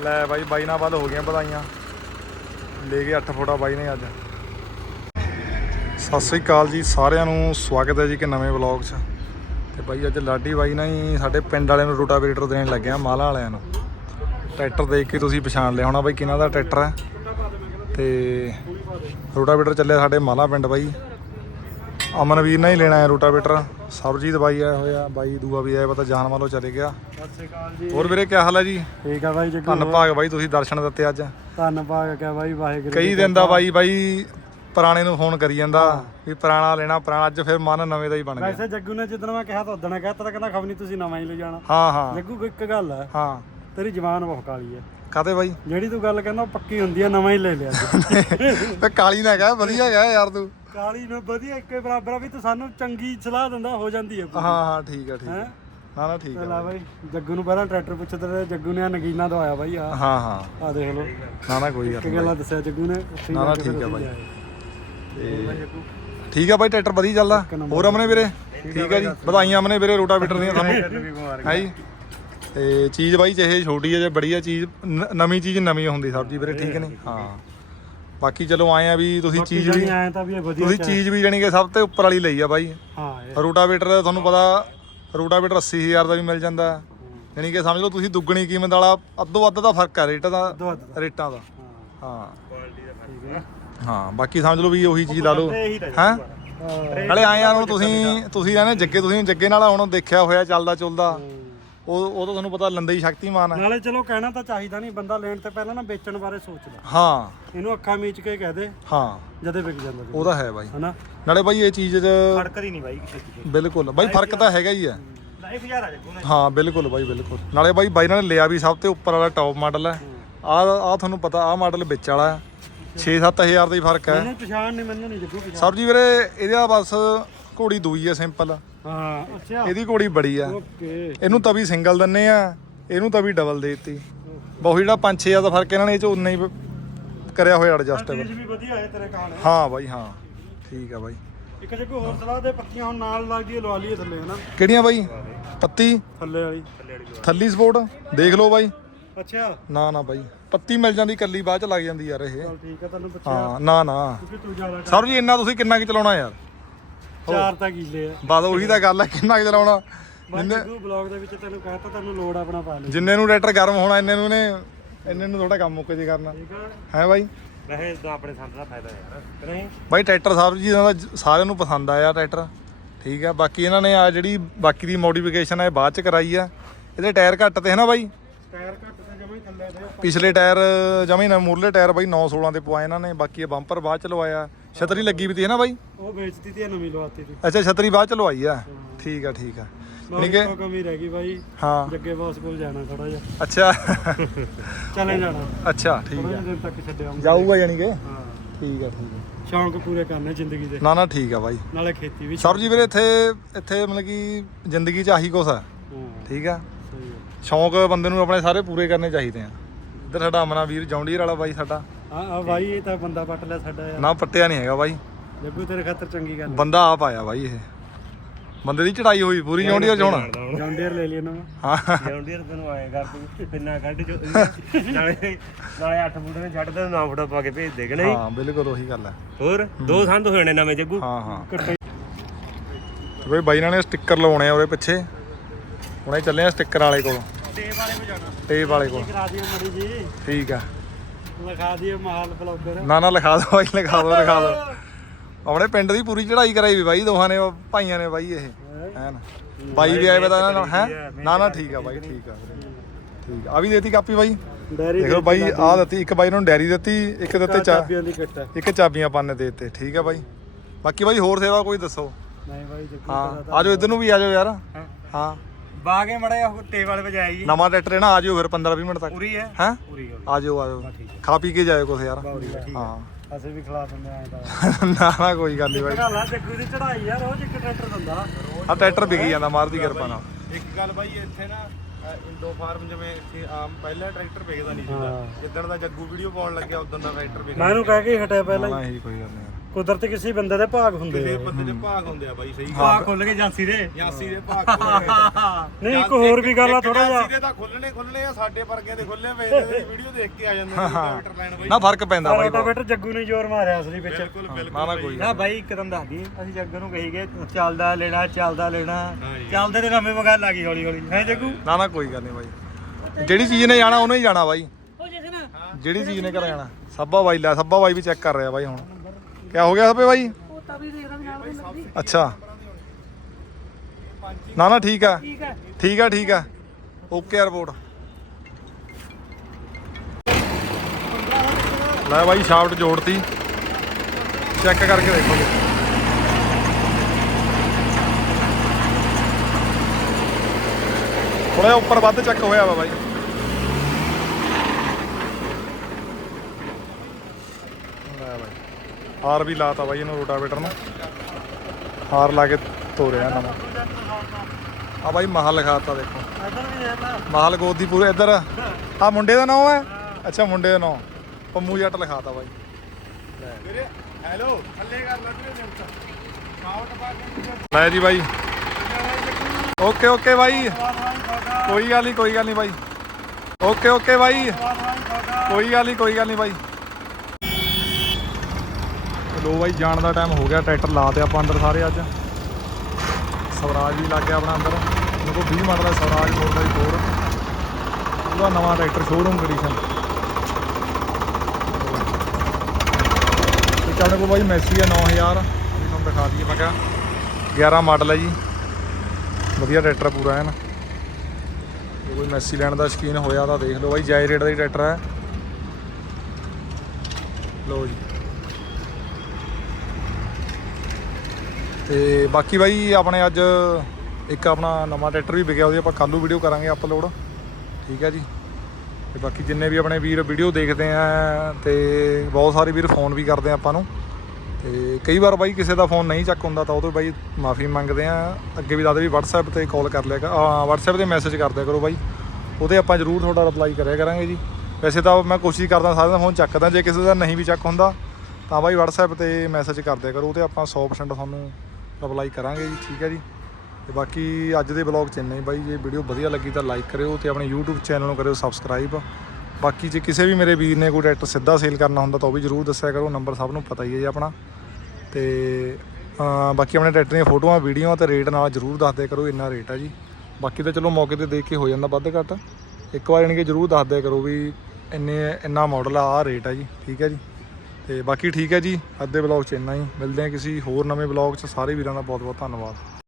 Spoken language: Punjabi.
ਲੈ ਬਾਈ ਬਾਈ ਨਾਲ ਵੱਲ ਹੋ ਗਈਆਂ ਵਧਾਈਆਂ। ਲੈ ਗਏ 8 ਫੋਟਾ ਬਾਈ ਨੇ ਅੱਜ। ਸਤਿ ਸ੍ਰੀ ਅਕਾਲ ਜੀ, ਸਾਰਿਆਂ ਨੂੰ ਸਵਾਗਤ ਹੈ ਜੀ ਕਿ ਨਵੇਂ ਵਲੌਗ 'ਚ। ਤੇ ਬਾਈ, ਅੱਜ ਲਾਡੀ ਬਾਈ ਨਾਲ ਹੀ ਸਾਡੇ ਪਿੰਡ ਵਾਲਿਆਂ ਨੂੰ ਰੋਟਾਵੇਟਰ ਦੇਣ ਲੱਗਿਆ ਮਾਲਾ ਵਾਲਿਆਂ ਨੂੰ। ਟਰੈਕਟਰ ਦੇਖ ਕੇ ਤੁਸੀਂ ਪਛਾਣ ਲਿਆ ਹੋਣਾ ਬਾਈ, ਕਿਹਨਾਂ ਦਾ ਟਰੈਕਟਰ ਹੈ। ਤੇ ਰੋਟਾਵੇਟਰ ਚੱਲਿਆ ਸਾਡੇ ਮਾਲਾ ਪਿੰਡ ਬਾਈ। ਅਮਨਵੀਰ ਨਾਲ ਹੀ ਲੈਣਾ ਹੈ ਰੋਟਾਵੇਟਰ। ਸਰਬਜੀਤ ਬਾਈ ਆਇਆ ਹੋਇਆ ਬਾਈ ਦੂਆ ਵੀ ਆਇਆ ਪਤਾ ਜਾਨ ਵਾਲੋ ਚਲੇ ਗਿਆ। ਸਤਿ ਸ਼੍ਰੀ ਅਕਾਲ ਜੀ ਹੋਰ ਵੀਰੇ ਕੀ ਹਾਲ ਹੈ ਜੀ? ਠੀਕ ਆ ਬਾਈ ਜੱਗੂ ਧੰਨ ਭਾਗ ਬਾਈ ਤੁਸੀਂ ਦਰਸ਼ਨ ਦਿੱਤੇ ਅੱਜ। ਧੰਨਵਾਦ ਕਹ ਬਾਈ ਵਾਹਿਗੁਰੂ ਕਈ ਦਿਨ ਦਾ ਬਾਈ ਬਾਈ ਪੁਰਾਣੇ ਨੂੰ ਫੋਨ ਕਰੀ ਜਾਂਦਾ ਵੀ ਪੁਰਾਣਾ ਲੈਣਾ ਪੁਰਾਣਾ ਅੱਜ ਫਿਰ ਮਨ ਨਵੇਂ ਦਾ ਹੀ ਬਣ ਗਿਆ। ਵੈਸੇ ਜੱਗੂ ਨੇ ਜਿੱਦਣ ਮੈਂ ਕਿਹਾ ਤਾਂ ਉਦਣ ਕਹਿਤਾ ਤਾਂ ਕਹਿੰਦਾ ਖਬਰ ਤੂੰ ਨਵਾਂ ਹੀ ਲੈ ਜਾਣਾ। ਹਾਂ ਹਾਂ। ਜੱਗੂ ਇੱਕ ਗੱਲ ਹੈ ਹਾਂ। ਤੇਰੀ ਜ਼ਬਾਨ ਬਹੁਤ ਕਾਲੀ ਹੈ। ਕਾਤੇ ਬਾਈ? ਜਿਹੜੀ ਤੂੰ ਗੱਲ ਕਹਿੰਦਾ ਪੱਕੀ ਹੁੰਦੀ ਹੈ ਨਵਾਂ ਹੀ ਲੈ ਲਿਆ ਤੂੰ। ਕਾਲੀ ਨਾ ਕਹਿ ਵਧੀਆ ਕਹਿ ਯਾਰ ਤੂੰ। ਕਾਲੀ ਨੂੰ ਵਧੀਆ ਇੱਕੇ ਬਰਾਬਰ ਆ ਵੀ ਤੂੰ ਸਾਨੂੰ ਚੰਗੀ ਸਲਾਹ ਦਿੰਦਾ ਹੋ ਜਾਂਦੀ ਹੈ ਹਾਂ ਹਾਂ ਠੀਕ ਆ ਠੀਕ ਆ। ਹੈ? ਨਾ ਨਾ ਠੀਕ ਆ ਲੈ ਬਾਈ। ਜੱਗੂ ਨੂੰ ਪਹਿਲਾਂ ਟਰੈਕਟਰ ਪੁੱਛਦੇ ਜੱਗੂ ਨੇ ਆਹ ਨਗੀਨਾ ਦਵਾਇਆ ਬਾਈ ਆ। ਹਾਂ ਹਾਂ। ਆ ਦੇਖ ਲਓ। ਨਾ ਨਾ ਕੋਈ ਗੱਲ ਇੱਕ ਨੀ ਗੱਲਾਂ ਦੱਸਿਆ ਜੱਗੂ ਨੇ ਉੱਥੇ ਹੀ ਨਾ, ਨਾ, ਜਾ ਕੇ ਠੀਕ ਆ ਫਿਰ ਬਾਈ। ਲਿਆਏ। ਤੇ ਠੀਕ ਆ ਬਾਈ ਟਰੈਕਟਰ ਵਧੀਆ ਚੱਲਦਾ। ਹੋਰ ਅਮਨੇ ਵੀਰੇ? ਠੀਕ ਆ ਜੀ। ਵਧਾਈਆਂ ਅਮਨੇ ਵੀਰੇ ਰੋਟਾਵੇਟਰ ਦੀਆਂ ਤੁਹਾਨੂੰ। ਹੈ ਜੀ? ਤੇ ਚੀਜ਼ ਬਾਈ ਚਾਹੇ ਛੋਟੀ ਹੈ ਜੇ ਬੜੀ ਆ ਚੀਜ਼ ਨ- ਨਵੀਂ ਚੀਜ਼ ਨਵੀਂ ਹੁੰਦੀ ਸਬਜੀ ਵੀਰੇ ਠੀਕ ਨਹੀਂ? ਹਾਂ। ਬਾਕੀ ਚਲੋ ਆਏ ਆ ਵੀ ਤੁਸੀਂ ਚੀਜ਼ ਵੀ ਆਏ ਤਾਂ ਵੀ ਇਹ ਵਧੀਆ ਤੁਸੀਂ ਚੀਜ਼ ਵੀ ਜਾਣੀ ਕਿ ਸਭ ਤੋਂ ਉੱਪਰ ਵਾਲੀ ਲਈ ਆ ਬਾਈ। ਹਾਂ ਰੋਟਾਵੇਟਰ ਤੁਹਾਨੂੰ ਪਤਾ ਰੋਟਾਵੇਟਰ 80000 ਦਾ ਵੀ ਮਿਲ ਜਾਂਦਾ। ਜਾਣੀ ਕਿ ਸਮਝ ਲਓ ਤੁਸੀਂ ਦੁੱਗਣੀ ਕੀਮਤ ਵਾਲਾ ਅੱਧੋ ਅੱਧ ਦਾ ਫ਼ਰਕ ਹੈ ਰੇਟ ਦਾ ਰੇਟਾਂ ਦਾ। ਹਾਂ। ਹਾਂ। ਬਾਕੀ ਸਮਝ ਲਓ ਵੀ ਉਹੀ ਚੀਜ਼ ਲਾ ਲਓ। ਹੈਂ? ਹਾਂ। ਨਾਲੇ ਆਏ ਆ ਹੁਣ ਤੁਸੀਂ ਤੁਸੀਂ ਇਹਨੇ ਜੱਗੇ ਤੁਸੀਂ ਜੱਗੇ ਨਾਲ ਹੁਣ ਦੇਖਿਆ ਹੋਇਆ ਚੱਲਦਾ ਚੁਲਦਾ ਉਹ ਉਹ ਤਾਂ ਤੁਹਾਨੂੰ ਪਤਾ ਲੰਦਾ ਹੀ ਸ਼ਕਤੀਮਾਨ ਹੈ। ਨਾਲੇ ਚਲੋ ਕਹਿਣਾ ਤਾਂ ਚਾਹੀਦਾ ਨਹੀਂ ਬੰਦਾ ਲੈਣ ਤੇ ਪਹਿਲਾਂ ਨਾ ਵੇਚਣ ਬਾਰੇ ਸੋਚਦਾ। ਹਾਂ। ਇਹਨੂੰ ਅੱਖਾਂ ਮੀਚ ਕੇ ਕਹਿ ਦੇ ਹਾਂ। ਜਦੇ ਵਿਕ ਜਾਂਦਾ ਜੀ ਉਹਦਾ ਹੈ ਬਾਈ। ਹਨਾ? ਨਾਲੇ ਬਾਈ ਇਹ ਚੀਜ਼ 'ਚ ਨਹੀਂ ਬਾਈ ਕਿਸੇ ਚੀਜ਼ ਬਿਲਕੁਲ। ਬਾਈ ਫ਼ਰਕ ਤਾਂ ਹੈਗਾ ਹੀ ਹੈ। ਲਾਈਫ ਹਜ਼ਾਰ ਆ ਜੱਗੂ ਨੇ ਹਾਂ ਬਿਲਕੁਲ ਬਾਈ ਬਿਲਕੁਲ। ਨਾਲੇ ਬਾਈ ਬਾਈ ਨਾਲ ਲਿਆ ਵੀ ਸਭ ਤੋਂ ਉੱਪਰ ਵਾਲਾ ਟੌਪ ਮਾਡਲ ਹੈ। ਆ ਆ ਤੁਹਾਨੂੰ ਪਤਾ ਆ ਮਾਡਲ ਵਿੱਚ ਵਾਲਾ ਹੈ। 6-7000 ਦਾ ਹੀ ਫ਼ਰਕ ਹੈ। ਮੈਨੂੰ ਪਛਾਣ ਨਹੀਂ ਮੈਨੂੰ ਨਹੀਂ ਜੱਗੂ ਪਛਾਣ। ਸਬਜੀ ਵੀਰੇ ਇਹਦਾ ਬਸ ਘੋੜੀ ਦੂਈ ਹੈ ਸਿੰਪਲ ਹਾਂ। ਅੱਛਾ। ਇਹਦੀ ਘੋੜੀ ਬੜੀ ਆ। ਓਕੇ। ਇਹਨੂੰ ਤਵੀ ਸਿੰਗਲ ਦਿੰਨੇ ਆ ਇਹਨੂੰ ਤਵੀ ਡਬਲ ਦੇ ਦਿੱਤੀ। ਬਹੁਤ ਜਿਹੜਾ 5-6000 ਦਾ ਫ਼ਰਕ ਇਹਨਾਂ ਨੇ ਇਹ ਚ ਉਨਾ ਹੀ ਕਰਿਆ ਹੋਇਆ ਐਡਜਸਟੇਬਲ ਵੀ ਵਧੀਆ ਹੈ ਤੇਰੇ ਕਾਲ ਹਾਂ ਬਾਈ ਹਾਂ। ਠੀਕ ਆ ਬਾਈ। ਇੱਕ ਜੱਗੂ ਹੋਰ ਸਲਾਹ ਦੇ ਪੱਤੀਆਂ ਹੁਣ ਨਾਲ ਲੱਗਦੀ ਲਵਾ ਲਈਏ ਥੱਲੇ ਹਨਾ? ਕਿਹੜੀਆਂ ਬਾਈ? ਪੱਤੀ? ਥੱਲੇ ਵਾਲੀ। ਥੱਲੇ ਸਪੋਰਟ ਦੇਖ ਲਓ ਬਾਈ। ਅੱਛਾ। ਨਾ ਨਾ ਬਾਈ। ਪੱਤੀ ਮਿਲ ਜਾਂਦੀ ਕੱਲੀ ਬਾਅਦ ਚ ਲੱਗ ਜਾਂਦੀ ਯਾਰ ਇਹ। ਚਲ ਠੀਕ ਹੈ ਤੈਨੂੰ ਪੁੱਛਿਆ। ਹਾਂ ਨਾ ਨਾ। ਸਰ ਜੀ ਇੰਨਾ ਤੁਸੀਂ ਕਿੰਨਾ ਕਿ ਚਲਾਉਣਾ ਯਾਰ? ਚਾਰ ਤਾਂ ਕੀਲੇ ਆ। ਬਸ ਉਹੀ ਤਾਂ ਗੱਲ ਹੈ ਕਿੰਨਾ ਕਿ ਚਲਾਉਣਾ। ਮੈਂ ਜੱਗੂ ਬਲੌਗ ਦੇ ਵਿੱਚ ਤੈਨੂੰ ਕਹਿਤਾ ਤੈਨੂੰ ਲੋਡ ਆਪਣਾ ਪਾ ਲੈ। ਜਿੰਨੇ ਨੂੰ ਟਰੈਕਟਰ ਗਰਮ ਹੋਣਾ ਇੰਨੇ ਨੂੰ ਨੇ ਇੰਨੇ ਨੂੰ ਥੋੜਾ ਕੰਮ ਮੁੱਕ ਜੇ ਕਰਨਾ। ਠੀਕ ਹੈ ਹੈ ਬਾਈ? ਵੈਸੇ ਇਦਾਂ ਆਪਣੇ ਸੰਦ ਦਾ ਫਾਇਦਾ ਯਾਰ ਕਿ ਨਹੀਂ? ਬਾਈ ਟਰੈਕਟਰ ਸਾਹਿਬ ਜੀ ਇਹਨਾਂ ਦਾ ਸਾਰਿਆਂ ਨੂੰ ਪਸੰਦ ਆਇਆ ਟਰੈਕਟਰ ਠੀਕ ਆ ਬਾਕੀ ਇਹਨਾਂ ਨੇ ਆ ਜਿਹੜੀ ਬਾਕੀ ਦੀ ਮੋਡੀਫਿਕੇਸ਼ਨ ਹੈ ਬਾਅਦ ਚ ਕਰਾਈ ਆ। ਇਹਦੇ ਟਾਇਰ ਘੱਟ ਤੇ ਹੈ ਨਾ ਬਾਈ? ਟਾਇਰ ਘੱਟ ਤੇ ਜਮਾ ਹੀ ਥੱਲੇ ਦੇ ਪਿਛਲੇ ਟਾਇਰ ਜਮੀ ਨਾ ਮੂਰਲੇ ਟਾਇਰ ਬਾਈ 9 16 ਦੇ ਪਵਾਏ ਇਹਨਾਂ ਨੇ। ਬਾਕੀ ਇਹ ਬੰਪਰ ਬਾਅਦ ਚ ਲਵਾਇਆ। ਛਤਰੀ ਲੱਗੀ ਵੀ ਤੀ ਹੈ ਨਾ ਬਾਈ? ਉਹ ਵੇਚਤੀ ਤੇ ਨਵੀਂ ਲਵਾਤੀ ਸੀ ਅੱਛਾ ਛਤਰੀ ਬਾਅਦ ਚ ਲਵਾਈ ਆ? ਠੀਕ ਆ ਠੀਕ ਆ। ਨਹੀਂ ਕਿ ਕਮੀ ਰਹਿ ਗਈ ਬਾਈ। ਹਾਂ। ਜੱਗੇ ਬਾਸ ਕੋਲ ਜਾਣਾ ਥੋੜਾ ਜਿਹਾ। ਅੱਛਾ। ਚਲੇ ਜਾਣਾ। ਅੱਛਾ ਠੀਕ ਜਿਹਾ ਦਿਨ ਤੱਕ ਛੱਡਿਆ ਜਾਊਗਾ ਜਾਨੀ ਕਿ? ਹਾਂ। ਠੀਕ ਆ ਠੀਕ ਆ। ਸ਼ੌਂਕ ਪੂਰੇ ਕਰਨੇ ਜ਼ਿੰਦਗੀ ਦੇ। ਨਾ ਨਾ ਠੀਕ ਆ ਬਾਈ। ਨਾਲੇ ਖੇਤੀ ਵੀ ਸਰ ਜੀ ਵੀਰੇ ਇੱਥੇ ਇੱਥੇ ਮਤਲਬ ਕਿ ਜ਼ਿੰਦਗੀ ਚ ਆਹੀ ਕੁਛ ਆ। ਹਾਂ। ਠੀਕ ਆ? ਹੈ ਸ਼ੌਂਕ ਬੰਦੇ ਨੂੰ ਆਪਣੇ ਸਾਰੇ ਪੂਰੇ ਕਰਨੇ ਚਾਹੀਦੇ ਆ। ਇੱਧਰ ਸਾਡਾ ਅਮਨਾ ਵੀਰ ਜੌਂਡੀਰ ਵਾਲਾ ਬਾਈ ਸਾਡਾ। ਹਾਂ ਆ ਬਾਈ ਇਹ ਤਾਂ ਬੰਦਾ ਪੱਟ ਲਿਆ ਸਾਡਾ ਯਾਰ। ਨਾ ਪੱਟਿਆ ਨਹੀਂ ਹੈਗਾ ਬਾਈ। ਜੱਗੂ ਤੇਰੇ ਖਾਤਰ ਚੰਗੀ ਗੱਲ ਬੰਦਾ ਆਪ ਆਇਆ ਬਾਈ ਇਹ। ਬੰਦੇ ਦੀ ਚੜਾਈ ਹੋਈ ਪੂਰੀ ਜੌਂਡੀਰ ਚ ਹੁਣ। ਜੌਂਡੀਅਰ ਲੈ ਲਈ ਇਹਨਾਂ ਹਾਂ। ਜੌਂਡੀਅਰ ਤੈਨੂੰ ਆਏ ਕਰ ਤੂੰ ਪਿੰਨਾ ਕੱਢ ਜੋ ਨਾਲੇ ਨਾਲੇ 8 ਫੁੱਟ ਨੇ ਛੱਡ ਦੇ 9 ਫੁੱਟ ਪਾ ਕੇ ਭੇਜ ਦੇ ਕਿ ਨਹੀਂ? ਹਾਂ ਬਿਲਕੁਲ ਉਹੀ ਗੱਲ ਹੈ। ਹੋਰ ਦੋ ਸੰਦ ਹੋਏ ਨੇ ਨਵੇਂ ਜੱਗੂ। ਹਾਂ ਹਾਂ। ਬਈ ਬਾਈ ਨਾਲ ਨੇ ਸਟicker ਲਵਾਉਣੇ ਆ ਉਹਦੇ ਪਿੱਛੇ। ਹੁਣੇ ਚੱਲੇ ਆ ਸਟicker ਵਾਲੇ ਕੋਲ। ਟੇਪ ਵਾਲੇ ਕੋ ਜਾਣਾ। ਟੇਪ ਵਾਲੇ ਕੋਲ। ਕਰਾ ਦਿਓ ਮੜੀ ਜੀ ਠੀਕ ਆ। ਲਿਖਾ ਦਿਓ ਬਲੌਗਰ। ਨਾ ਨਾ ਲਿਖਾ ਦੋ ਬਾਈ ਲਿਖਾ ਦੋ ਲਿਖਾ ਦੋ ਆਪਣੇ ਪਿੰਡ ਦੀ ਪੂਰੀ ਚੜਾਈ ਕਰਾਈ ਵੀ ਬਾਈ ਦੋਹਾਂ ਨੇ ਭਾਈਆਂ ਨੇ ਬਾਈ ਇਹ। ਹੈਨ? ਬਾਈ ਵੀ ਆਏ ਪਤਾ ਨਾਲ ਹੈ? ਨਾ ਨਾ ਠੀਕ ਆ ਬਾਈ ਠੀਕ ਆ। ਠੀਕ ਆ। ਵੀ ਦੇਤੀ ਕਾਪੀ ਬਾਈ? ਦੇਖੋ ਬਾਈ ਆ ਦਿੱਤੀ ਇੱਕ ਬਾਈ ਨੂੰ ਡੈਰੀ ਦਿੱਤੀ ਇੱਕ ਦਿੱਤੇ ਚਾਬੀਆਂ ਦੀ ਕਿੱਟ ਹੈ ਇੱਕ ਚਾਬੀਆਂ ਪਾਣੇ ਦੇ ਦਿੱਤੇ ਠੀਕ ਆ ਬਾਈ। ਬਾਕੀ ਬਾਈ ਹੋਰ ਸੇਵਾ ਕੋਈ ਦੱਸੋ? ਨਹੀਂ ਬਾਈ ਜੱਗੂ ਹਾਂ ਆਜੋ ਇੱਧਰ ਨੂੰ ਵੀ ਆਜੋ ਯਾਰ। ਹਾਂ। ਬਾਗੇ ਮੜਿਆ ਟੇਪ ਵਾਲੇ ਵਜਾਈ। ਜੀ ਨਵਾਂ ਟਰੈਕਟਰ ਹੈ ਨਾ ਆਜੋ ਫਿਰ 15 20 ਮਿੰਟ ਤੱਕ। ਪੂਰੀ ਹੈ? ਹੈ? ਪੂਰੀ ਹੋ ਆਜੋ ਆਜੋ ਖਾ ਪੀ ਕੇ ਜਾਇਓ ਕੁਛ ਯਾਰ। ਠੀਕ ਹਾਂ ਅਸੀਂ ਵੀ ਖਿਲਾ ਦਿੰਦੇ ਆਂ ਤਾਂ। ਨਾ ਨਾ ਕੋਈ ਗੱਲ ਨਹੀਂ ਬਾਈ। ਆ ਜੱਗੂ ਦੀ ਚੜਾਈ ਯਾਰ ਉਹ ਇੱਕ ਟਰੈਕਟਰ ਦਿੰਦਾ। ਆ ਟਰੈਕਟਰ ਵਿਕੀ ਜਾਂਦਾ ਮਾਰਦੀ ਕਿਰਪਾ ਨਾਲ। ਇੱਕ ਗੱਲ ਬਾਈ ਇੱਥੇ ਨਾ ਇੰਡੋ ਫਾਰਮ ਜਿਵੇਂ ਇੱਥੇ ਆਮ ਪਹਿਲਾਂ ਟਰੈਕਟਰ ਵਿਕਦਾ ਨਹੀਂ ਸੀਗਾ। ਹਾਂ। ਜਿੱਦਣ ਦਾ ਜੱਗੂ ਵੀਡੀਓ ਪਾਉਣ ਲੱਗਿਆ ਉਦੋਂ ਦਾ ਟਰੈਕਟਰ ਵਿਕ ਮੈਂ ਇਹਨੂੰ ਕਹਿ ਕੇ ਹੀ ਹਟਿਆ ਪਹਿਲਾਂ ਹੀ। ਕੋਈ ਗੱਲ ਨਹੀਂ ਕੁਦਰਤ ਕਿਸੇ ਬੰਦੇ ਦੇ ਭਾਗ ਹੁੰਦੇ ਕਿਸੇ ਆ। ਬੰਦੇ ਦੇ ਭਾਗ ਹੁੰਦੇ ਆ ਬਾਈ ਸਹੀ ਆ ਗੱਲ ਖੁੱਲ ਕੇ ਜਾਂਸੀ ਦੇ। ਯਾਸੀ ਦੇ ਭਾਗ ਆ। ਨਹੀਂ ਇੱਕ ਹੋਰ ਵੀ ਗੱਲ ਆ ਇੱਕ ਥੋੜਾ ਜਿਹਾ। ਯਾਸੀ ਦੇ ਤਾਂ ਖੁੱਲਣੇ ਖੁੱਲਣੇ ਆ ਸਾਡੇ ਵਰਗਿਆਂ ਦੇ ਖੁੱਲੇ ਪਏ ਨੇ ਵੀਡੀਓ ਦੇਖ ਕੇ ਆ ਜਾਂਦੇ ਨੇ ਰੂਟਾਵੇਟਰ ਲੈਣ ਬਾਈ। ਨਾ ਫ਼ਰਕ ਪੈਂਦਾ ਬਾਈ ਬਹੁਤ। ਰੋਟਾਵੇਟਰ ਜੱਗੂ ਨੇ ਜ਼ੋਰ ਮਾਰਿਆ ਅਸਲੀ ਵਿੱਚ। ਬਿਲਕੁਲ ਬਿਲਕੁਲ ਨਾ ਨਾ ਕੋਈ ਨਾ ਬਾਈ ਇੱਕਦਮ ਦੱਸ ਗਈ ਅਸੀਂ ਜੱਗ ਨੂੰ ਕਹੀ ਗਏ ਚੱਲਦਾ ਲੈਣਾ ਚੱਲਦਾ ਲੈਣਾ। ਹਾਂਜੀ। ਚੱਲਦੇ ਤੇ ਨਵੇਂ ਮਗਾ ਲੱਗੀ ਹੌਲੀ ਹੌਲੀ ਹੈ ਜੱਗੂ? ਨਾ ਨਾ ਕੋਈ ਗੱਲ ਨਹੀਂ ਬਾਈ। ਜਿਹੜੀ ਚੀਜ਼ ਨੇ ਜਾਣਾ ਉਹਨੇ ਹੀ ਜਾਣਾ ਬਾਈ। ਜਿਹੜੀ ਚੀਜ਼ ਨੇ ਘਰ ਜਾਣਾ ਸੱਬਾ ਬਾਈ ਲੈ ਸੱਬਾ ਬਾਈ ਵੀ ਚੈੱਕ ਕਰ ਰਿਹਾ ਬਾਈ ਹੁਣ। ਕੀ ਹੋ ਗਿਆ ਸੱਬੇ ਬਾਈ? ਅੱਛਾ। ਨਾ ਨਾ ਠੀਕ ਆ। ਠੀਕ ਆ। ਠੀਕ ਆ ਓਕੇ ਆ। ਰਿਪੋਰਟ। ਲੈ ਬਾਈ ਸ਼ਾਫਟ ਜੋੜਤੀ। ਚੈੱਕ ਕਰਕੇ ਦੇਖੋ। ਥੋੜਾ ਉੱਪਰ ਵੱਧ ਚੱਕ ਹੋਇਆ ਵਾ ਬਾਈ ਲੈ ਬਾਈ ਹਾਰ ਵੀ ਲਾਤਾ ਬਾਈ ਇਹਨੂੰ ਰੋਟਾਵੇਟਰ ਨੂੰ। ਹਾਰ ਲਾ ਕੇ ਤੋਰਿਆ ਨਵਾਂ ਆ ਬਾਈ ਮਹਲ ਲਿਖਾਤਾ ਦੇਖੋ। ਮਹਲ ਗੋਦੀ ਪੂਰੇ ਇੱਧਰ। ਆ ਮੁੰਡੇ ਦਾ ਨਾਮ ਹੈ ਅੱਛਾ ਮੁੰਡੇ ਦਾ ਨਾਮ ਪੰਮੂ ਜੱਟ ਲਿਖਾਤਾ ਬਾਈ। ਹੈਲੋ ਥੱਲੇ ਕਰ ਲੱਗ ਲੈ ਜੀ ਬਾਈ। ਓਕੇ ਓਕੇ ਬਾਈ। ਕੋਈ ਗੱਲ ਨਹੀਂ ਕੋਈ ਗੱਲ ਨਹੀਂ ਬਾਈ। ਓਕੇ ਓਕੇ ਬਾਈ। ਕੋਈ ਗੱਲ ਨਹੀਂ ਕੋਈ ਗੱਲ ਨਹੀਂ ਬਾਈ। ਲੋ ਬਾਈ, ਜਾਣ ਦਾ ਟਾਈਮ ਹੋ ਗਿਆ, ਟਰੈਕਟਰ ਲਾ ਤੇ ਆਪਾਂ ਅੰਦਰ ਸਾਰੇ ਅੱਜ। ਸਵਰਾਜ ਵੀ ਲੱਗ ਗਿਆ ਆਪਣਾ ਅੰਦਰ। ਮੇਰੇ ਕੋਲ 20 ਮਾਡਲ ਦਾ ਸਵਰਾਜ 4x4 ਉਹਦਾ ਨਵਾਂ ਟਰੈਕਟਰ ਸ਼ੋਰੂਮ ਕੰਡੀਸ਼ਨ ਤੇ ਚੱਲ ਬਾਈ ਮੈਸੀ ਆ 9000 ਵੀ ਤੁਹਾਨੂੰ ਦਿਖਾ ਦਈਏ, ਮੈਂ ਕਿਹਾ 11 ਮਾਡਲ ਹੈ ਜੀ। ਵਧੀਆ ਟਰੈਕਟਰ ਪੂਰਾ ਹੈ ਨਾ ਜੇ ਕੋਈ ਮੈਸੀ ਲੈਣ ਦਾ ਸ਼ਕੀਨ ਹੋਇਆ ਤਾਂ ਦੇਖ ਲਓ ਬਾਈ ਜਾਇ ਰੇਟ ਦਾ ਹੀ ਟਰੈਕਟਰ ਹੈ ਲਓ ਜੀ। ਤੇ ਬਾਕੀ ਬਾਈ ਆਪਣੇ ਅੱਜ ਇੱਕ ਆਪਣਾ ਨਵਾਂ ਟਰੈਕਟਰ ਵੀ ਵਿਕਿਆ, ਉਹਦੀ ਆਪਾਂ ਕੱਲ੍ਹ ਨੂੰ ਵੀਡੀਓ ਕਰਾਂਗੇ ਅਪਲੋਡ ਠੀਕ ਹੈ ਜੀ। ਤੇ ਬਾਕੀ ਜਿੰਨੇ ਵੀ ਆਪਣੇ ਵੀਰ ਵੀਡੀਓ ਦੇਖਦੇ ਆ ਤੇ ਬਹੁਤ ਸਾਰੇ ਵੀਰ ਫੋਨ ਵੀ ਕਰਦੇ ਆ ਆਪਾਂ ਨੂੰ। ਤੇ ਕਈ ਵਾਰ ਬਾਈ ਕਿਸੇ ਦਾ ਫੋਨ ਨਹੀਂ ਚੱਕ ਹੁੰਦਾ ਤਾਂ ਉਹਦੇ ਬਾਈ ਮਾਫੀ ਮੰਗਦੇ ਆ। ਅੱਗੇ ਵੀ ਦੱਸਦੇ ਵੀ WhatsApp ਤੇ ਕਾਲ ਕਰ ਲਿਆ ਕਰ WhatsApp ਤੇ ਮੈਸੇਜ ਕਰ ਦਿਆ ਕਰੋ ਬਾਈ। ਉਹਦੇ ਆਪਾਂ ਜ਼ਰੂਰ ਤੁਹਾਡਾ ਰਿਪਲਾਈ ਕਰਿਆ ਕਰਾਂਗੇ ਜੀ। ਵੈਸੇ ਤਾਂ ਮੈਂ ਕੋਸ਼ਿਸ਼ ਕਰਦਾ ਸਾਰਿਆਂ ਦਾ ਫੋਨ ਚੱਕਦਾ, ਜੇ ਕਿਸੇ ਦਾ ਨਹੀਂ ਵੀ ਚੱਕ ਹੁੰਦਾ ਤਾਂ ਬਾਈ WhatsApp ਤੇ ਮੈਸੇਜ ਕਰ ਦਿਆ ਕਰੋ ਉਹਤੇ ਆਪਾਂ 100% ਤੁਹਾਨੂੰ ਅਪਲਾਈ ਕਰਾਂਗੇ ਜੀ, ਠੀਕ ਹੈ ਜੀ। ਤੇ ਬਾਕੀ ਅੱਜ ਦੇ ਵਲੌਗ ਚ ਇੰਨਾ ਹੀ ਬਾਈ, ਜੇ ਵੀਡੀਓ ਵਧੀਆ ਲੱਗੀ ਤਾਂ ਲਾਈਕ ਕਰਿਓ ਤੇ ਆਪਣੇ YouTube ਚੈਨਲ ਨੂੰ ਕਰਿਓ ਸਬਸਕ੍ਰਾਈਬ ਬਾਕੀ ਜੇ ਕਿਸੇ ਵੀ ਮੇਰੇ ਵੀਰ ਨੇ ਕੋਈ ਟਰੈਕਟਰ ਸਿੱਧਾ ਸੇਲ ਕਰਨਾ ਹੁੰਦਾ ਤਾਂ ਉਹ ਵੀ ਜ਼ਰੂਰ ਦੱਸਿਆ ਕਰੋ ਨੰਬਰ ਸਭ ਨੂੰ ਪਤਾ ਹੀ ਹੈ ਜੀ ਆਪਣਾ। ਤੇ ਬਾਕੀ ਆਪਣੇ ਟਰੈਕਟਰ ਦੀਆਂ ਫੋਟੋਆਂ, ਵੀਡੀਓਆਂ ਤੇ ਰੇਟ ਨਾਲ ਜ਼ਰੂਰ ਦੱਸ ਕਰੋ, ਇੰਨਾ ਰੇਟ ਆ ਜੀ। ਬਾਕੀ ਤਾਂ ਚਲੋ ਮੌਕੇ ਤੇ ਦੇਖ ਕੇ ਹੋ ਜਾਂਦਾ ਵੱਧ ਘੱਟ। ਇੱਕ ਵਾਰ ਜਾਣੀ ਕਿ ਜ਼ਰੂਰ ਦੱਸ ਕਰੋ ਵੀ ਇੰਨੇ, ਇੰਨਾ ਮਾਡਲ ਆ, ਆਹ ਰੇਟ ਆ ਜੀ, ਠੀਕ ਹੈ ਜੀ। ਤੇ ਬਾਕੀ ਠੀਕ ਹੈ ਜੀ, ਅੱਜ ਦੇ ਵਲੌਗ 'ਚ ਇੰਨਾ ਹੀ। ਮਿਲਦੇ ਹਾਂ ਕਿਸੇ ਹੋਰ ਨਵੇਂ ਵਲੌਗ 'ਚ। ਸਾਰੇ ਵੀਰਾਂ ਦਾ ਬਹੁਤ ਬਹੁਤ ਧੰਨਵਾਦ।